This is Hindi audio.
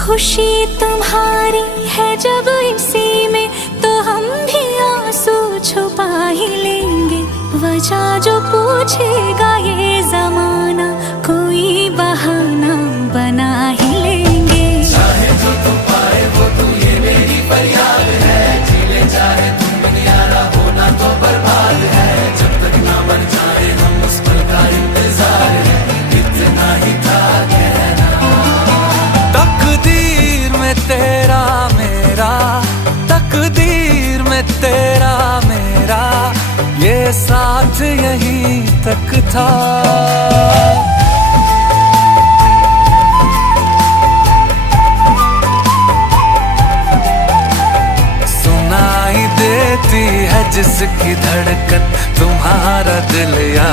खुशी तुम्हारी है जब इसी में, तो हम भी आंसू छुपा ही लेंगे। वजह जो पूछेगा ये जमाना, कोई बहाना बना ही लेंगे। चाहे जो तू पाए वो तू, ये मेरी फरियाद है। जीले चाहे तुम बिन यारा, होना तो बर्बाद है। जब तक ना बन जाए हम, उस पल का इंतजार है। इतना ही था कहना। तकदीर में तेरा मेरा, तकदीर में तेरा मेरा, ये साथ यहीं तक था। सुनाई देती है जिसकी धड़कन, तुम्हारा दिल या